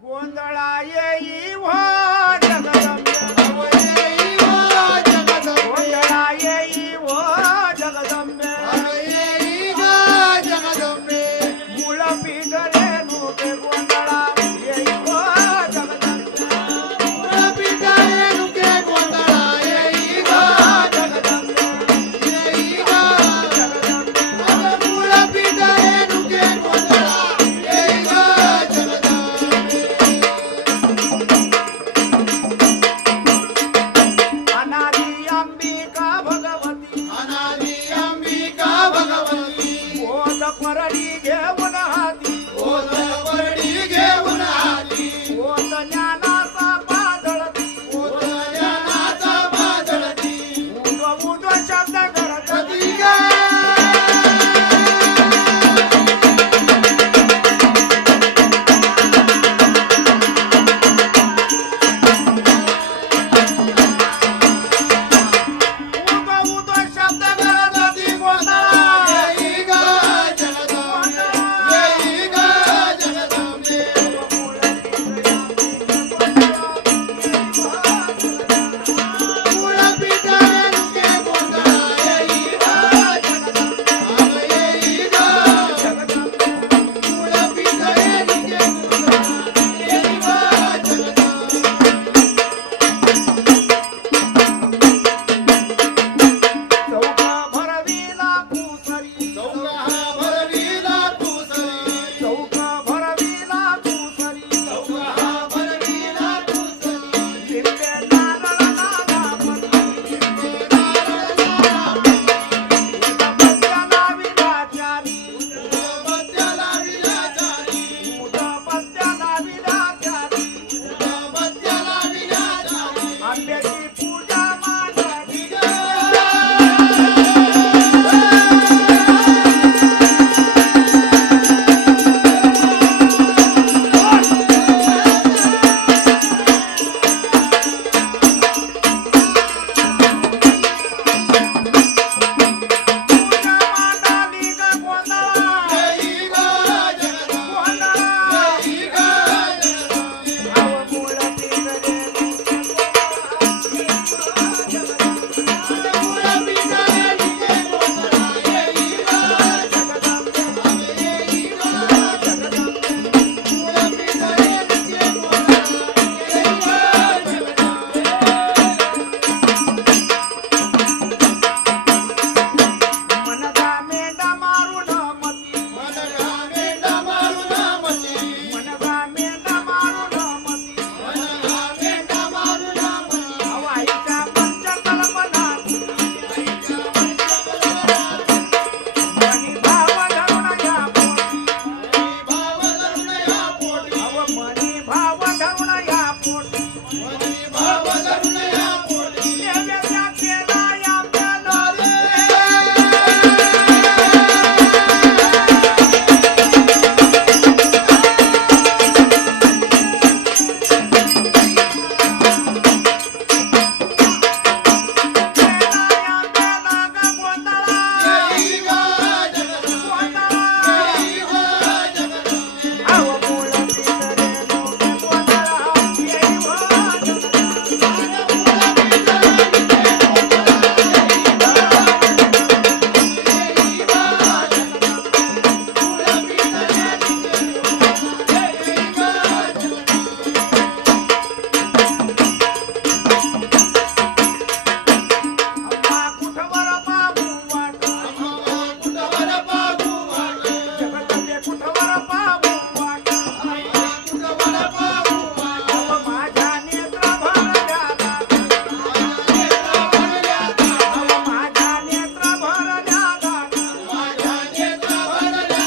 滚到了也一万。ગોદરી ઘેવના હાથી.